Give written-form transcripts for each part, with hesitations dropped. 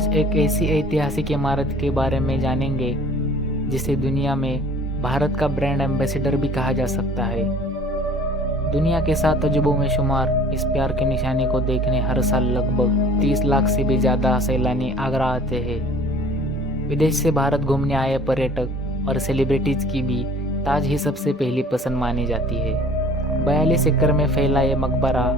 आज एक ऐसी ऐतिहासिक इमारत के बारे में जानेंगे जिसे दुनिया में भारत का ब्रांड एम्बेसडर भी कहा जा सकता है। दुनिया के 7 अजूबों में शुमार इस प्यार के निशाने को देखने हर साल लगभग 30 लाख से भी ज़्यादा सैलानी आगरा आते हैं। विदेश से भारत घूमने आए पर्यटक और सेलिब्रिटीज की भी ताज ही सबसे पहली पसंद मानी जाती है। 42 एकड़ में फैला ये मकबरा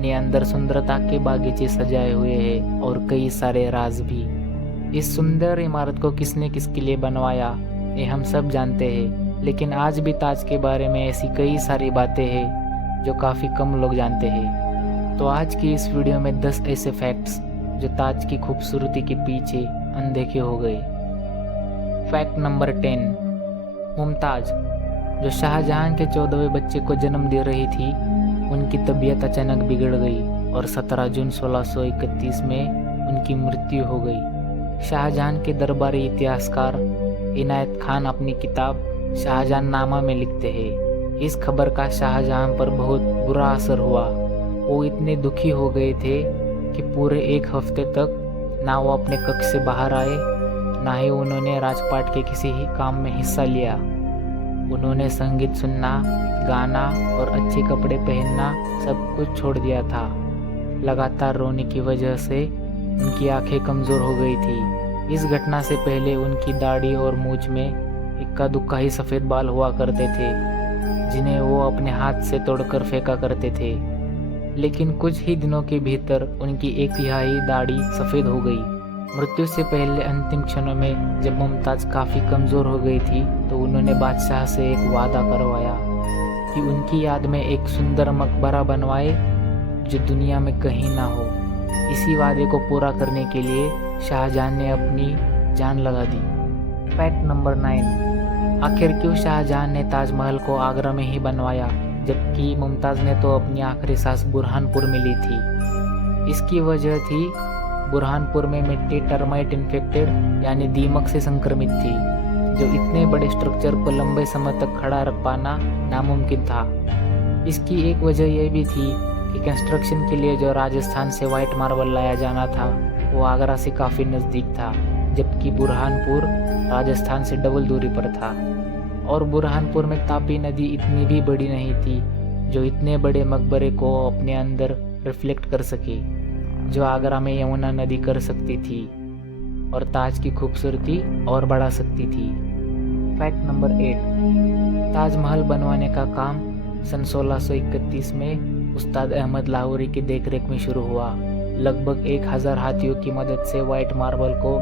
अपने अंदर सुंदरता के बागीचे सजाए हुए हैं और कई सारे राज भी। इस सुंदर इमारत को किसने किसके लिए बनवाया ये हम सब जानते हैं, लेकिन आज भी ताज के बारे में ऐसी कई सारी बातें हैं जो काफ़ी कम लोग जानते हैं। तो आज की इस वीडियो में 10 ऐसे फैक्ट्स जो ताज की खूबसूरती के पीछे अनदेखे हो गए। फैक्ट नंबर 10, मुमताज़ जो शाहजहां के 14वें बच्चे को जन्म दे रही थी, उनकी तबीयत अचानक बिगड़ गई और 17 जून 1631 में उनकी मृत्यु हो गई। शाहजहां के दरबारी इतिहासकार इनायत खान अपनी किताब शाहजहां नामा में लिखते हैं, इस खबर का शाहजहां पर बहुत बुरा असर हुआ। वो इतने दुखी हो गए थे कि पूरे 1 हफ्ते तक ना वो अपने कक्ष से बाहर आए, ना ही उन्होंने राजपाट के किसी ही काम में हिस्सा लिया। उन्होंने संगीत सुनना, गाना और अच्छे कपड़े पहनना सब कुछ छोड़ दिया था। लगातार रोने की वजह से उनकी आंखें कमज़ोर हो गई थी। इस घटना से पहले उनकी दाढ़ी और मूंछ में इक्का दुक्का ही सफ़ेद बाल हुआ करते थे, जिन्हें वो अपने हाथ से तोड़कर फेंका करते थे। लेकिन कुछ ही दिनों के भीतर उनकी 1/3 दाढ़ी सफ़ेद हो गई। मृत्यु से पहले अंतिम क्षणों में जब मुमताज़ काफ़ी कमज़ोर हो गई थी, तो उन्होंने बादशाह से एक वादा करवाया कि उनकी याद में एक सुंदर मकबरा बनवाए जो दुनिया में कहीं ना हो। इसी वादे को पूरा करने के लिए शाहजहां ने अपनी जान लगा दी। फैक्ट नंबर 9, आखिर क्यों शाहजहां ने ताजमहल को आगरा में ही बनवाया जबकि मुमताज़ ने तो अपनी आखिरी सांस बुरहानपुर में ली थी? इसकी वजह थी बुरहानपुर में मिट्टी टर्माइट इन्फेक्टेड यानी दीमक से संक्रमित थी, जो इतने बड़े स्ट्रक्चर को लंबे समय तक खड़ा रख पाना नामुमकिन था। इसकी एक वजह यह भी थी कि कंस्ट्रक्शन के लिए जो राजस्थान से वाइट मार्बल लाया जाना था वो आगरा से काफ़ी नज़दीक था, जबकि बुरहानपुर राजस्थान से डबल दूरी पर था। और बुरहानपुर में तापी नदी इतनी भी बड़ी नहीं थी जो इतने बड़े मकबरे को अपने अंदर रिफ्लेक्ट कर सके, जो आगरा में यमुना नदी कर सकती थी और ताज की खूबसूरती और बढ़ा सकती थी। फैक्ट नंबर 8, ताजमहल बनवाने का काम सन 1631 में उस्ताद अहमद लाहौरी की देखरेख में शुरू हुआ। लगभग 1000 हाथियों की मदद से वाइट मार्बल को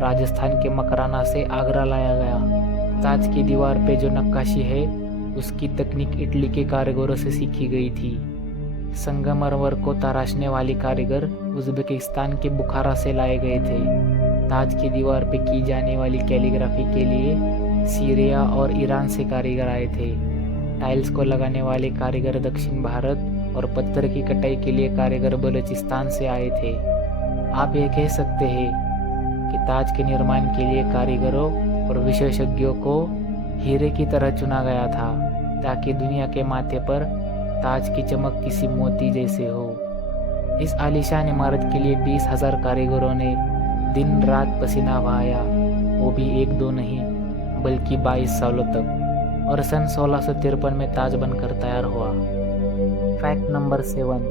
राजस्थान के मकराना से आगरा लाया गया। ताज की दीवार पे जो नक्काशी है उसकी तकनीक इटली के कारीगरों से सीखी गई थी। संगमरमर को तराशने वाले कारीगर उज़्बेकिस्तान के बुखारा से लाए गए थे। ताज की दीवार पे की जाने वाली कैलीग्राफी के लिए सीरिया और ईरान से कारीगर आए थे। टाइल्स को लगाने वाले कारीगर दक्षिण भारत और पत्थर की कटाई के लिए कारीगर बलूचिस्तान से आए थे। आप ये कह सकते हैं कि ताज के निर्माण के लिए कारीगरों और विशेषज्ञों को हीरे की तरह चुना गया था, ताकि दुनिया के माथे पर ताज की चमक किसी मोती जैसे हो। इस आलीशान इमारत के लिए 20,000 कारीगरों ने दिन रात पसीना बहाया, वो भी 1-2 नहीं बल्कि 22 सालों तक, और सन 1653 में ताज बनकर तैयार हुआ। फैक्ट नंबर 7,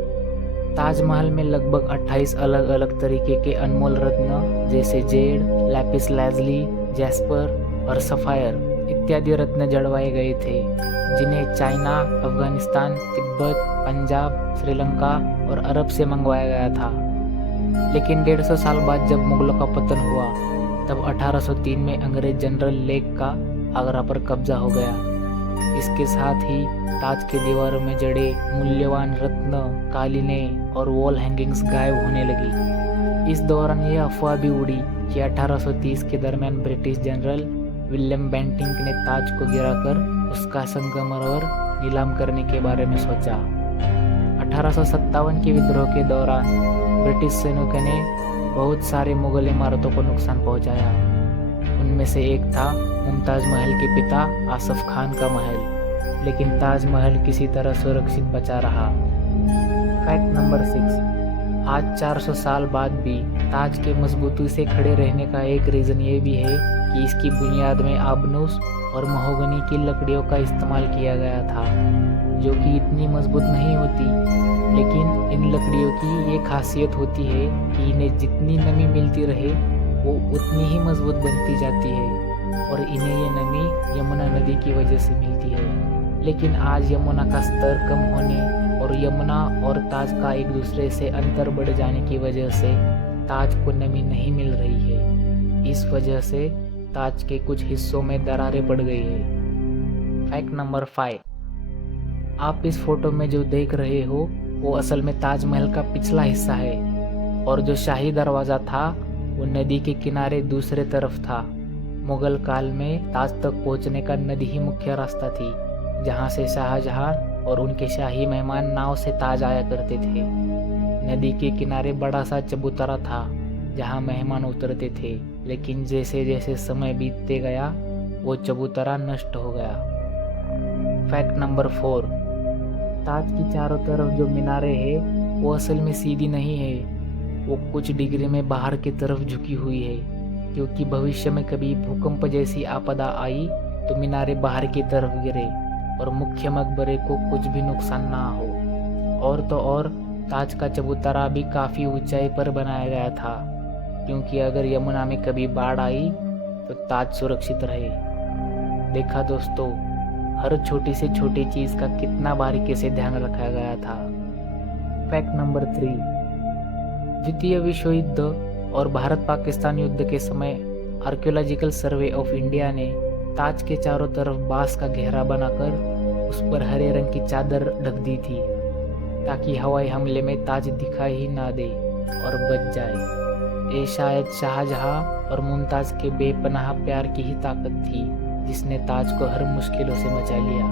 ताजमहल में लगभग 28 अलग अलग तरीके के अनमोल रत्न जैसे जेड, लैपिस लाजुली, जैस्पर और सफ़ायर इत्यादि रत्न जड़वाए गए थे, जिन्हें चाइना, अफगानिस्तान, तिब्बत, पंजाब, श्रीलंका और अरब से मंगवाया गया था। लेकिन 150 साल बाद जब मुगलों का पतन हुआ, तब 1803 में अंग्रेज जनरल लेक का आगरा पर कब्जा हो गया। इसके साथ ही ताज के दीवारों में जड़े मूल्यवान रत्न, कालीनें और वॉल हैंगिंग्स गायब होने लगी। इस दौरान यह अफवाह भी उड़ी कि 1830 के दरमियान ब्रिटिश जनरल विलियम बेंटिंक ने ताज को गिराकर उसका संगमरमर नीलाम करने के बारे में सोचा। 1857 के विद्रोह के दौरान ब्रिटिश सैनिकों ने बहुत सारे मुगल इमारतों को नुकसान पहुंचाया। उनमें से एक था मुमताज़ महल के पिता आसफ खान का महल, लेकिन ताजमहल किसी तरह सुरक्षित बचा रहा। फैक्ट नंबर 6, आज 400 साल बाद भी ताज के मजबूती से खड़े रहने का एक रीज़न ये भी है कि इसकी बुनियाद में आबनूस और महोगनी की लकड़ियों का इस्तेमाल किया गया था, जो कि इतनी मजबूत नहीं होती, लेकिन इन लकड़ियों की ये खासियत होती है कि इन्हें जितनी नमी मिलती रहे वो उतनी ही मजबूत बनती जाती है और इन्हें ये नमी यमुना नदी की वजह से मिलती है। लेकिन आज यमुना का स्तर कम होने और यमुना और ताज का एक दूसरे से अंतर बढ़ जाने की वजह से ताज को नमी नहीं मिल रही है। इस वजह से ताज के कुछ हिस्सों में दरारें पड़ गई है। फैक्ट नंबर 5, आप इस फोटो में जो देख रहे हो वो असल में ताजमहल का पिछला हिस्सा है और जो शाही दरवाज़ा था वो नदी के किनारे दूसरे तरफ था। मुगल काल में ताज तक पहुंचने का नदी ही मुख्य रास्ता थी, जहां से शाहजहां और उनके शाही मेहमान नाव से ताज आया करते थे। नदी के किनारे बड़ा सा चबूतरा था जहां मेहमान उतरते थे, लेकिन जैसे जैसे समय बीतते गया वो चबूतरा नष्ट हो गया। फैक्ट नंबर 4, ताज की चारों तरफ जो मीनारें हैं वो असल में सीधी नहीं है, वो कुछ डिग्री में बाहर की तरफ झुकी हुई है, क्योंकि भविष्य में कभी भूकंप जैसी आपदा आई तो मीनारें बाहर की तरफ गिरे और मुख्य मकबरे को कुछ भी नुकसान ना हो। और तो और ताज का चबूतरा भी काफ़ी ऊंचाई पर बनाया गया था, क्योंकि अगर यमुना में कभी बाढ़ आई तो ताज सुरक्षित रहे। देखा दोस्तों, हर छोटी से छोटी चीज़ का कितना बारीकी से ध्यान रखा गया था। फैक्ट नंबर 3, द्वितीय विश्व युद्ध और भारत पाकिस्तान युद्ध के समय आर्कियोलॉजिकल सर्वे ऑफ इंडिया ने ताज के चारों तरफ बांस का घेरा बनाकर उस पर हरे रंग की चादर ढक दी थी, ताकि हवाई हमले में ताज दिखाई ही ना दे और बच जाए। ये शायद शाहजहां और मुमताज़ के बेपनाह प्यार की ही ताकत थी जिसने ताज को हर मुश्किलों से बचा लिया।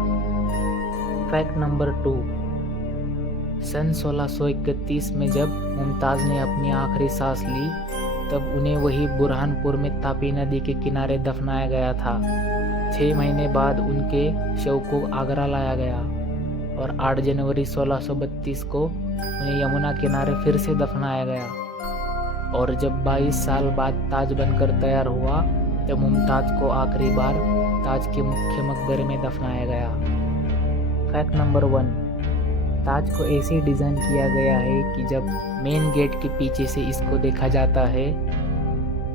फैक्ट नंबर 2, सन 1631 में जब मुमताज़ ने अपनी आखिरी सांस ली तब उन्हें वही बुरहानपुर में तापी नदी के किनारे दफनाया गया था। 6 महीने बाद उनके शव को आगरा लाया गया और 8 जनवरी 1632 को उन्हें यमुना किनारे फिर से दफनाया गया। और जब 22 साल बाद ताज बनकर तैयार हुआ तब मुमताज़ को आखिरी बार ताज के मुख्य मकबरे में दफनाया गया। फैक्ट नंबर 1, ताज को ऐसे डिज़ाइन किया गया है कि जब मेन गेट के पीछे से इसको देखा जाता है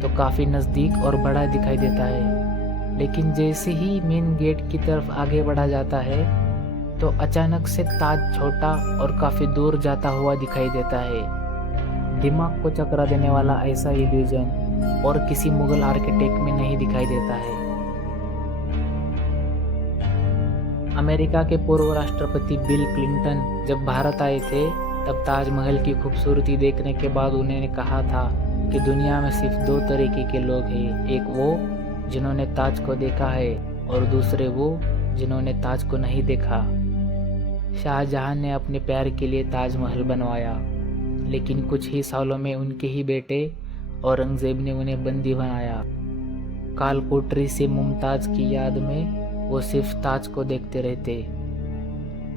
तो काफ़ी नज़दीक और बड़ा दिखाई देता है, लेकिन जैसे ही मेन गेट की तरफ आगे बढ़ा जाता है तो अचानक से ताज छोटा और काफ़ी दूर जाता हुआ दिखाई देता है। दिमाग को चकरा देने वाला ऐसा इल्यूजन और किसी मुगल आर्किटेक्ट में नहीं दिखाई देता है। अमेरिका के पूर्व राष्ट्रपति बिल क्लिंटन जब भारत आए थे तब ताजमहल की खूबसूरती देखने के बाद उन्होंने कहा था कि दुनिया में सिर्फ 2 तरीके के लोग हैं, एक वो जिन्होंने ताज को देखा है और दूसरे वो जिन्होंने ताज को नहीं देखा। शाहजहां ने अपने प्यार के लिए ताजमहल बनवाया, लेकिन कुछ ही सालों में उनके ही बेटे औरंगजेब ने उन्हें बंदी बनाया। कालकोठरी से मुमताज़ की याद में वो सिर्फ ताज को देखते रहते।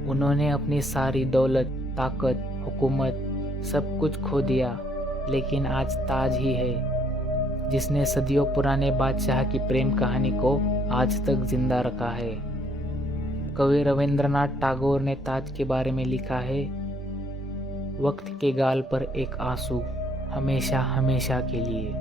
उन्होंने अपनी सारी दौलत, ताकत, हुकूमत सब कुछ खो दिया, लेकिन आज ताज ही है जिसने सदियों पुराने बादशाह की प्रेम कहानी को आज तक जिंदा रखा है। कवि रविंद्रनाथ टैगोर ने ताज के बारे में लिखा है, वक्त के गाल पर एक आंसू हमेशा हमेशा के लिए।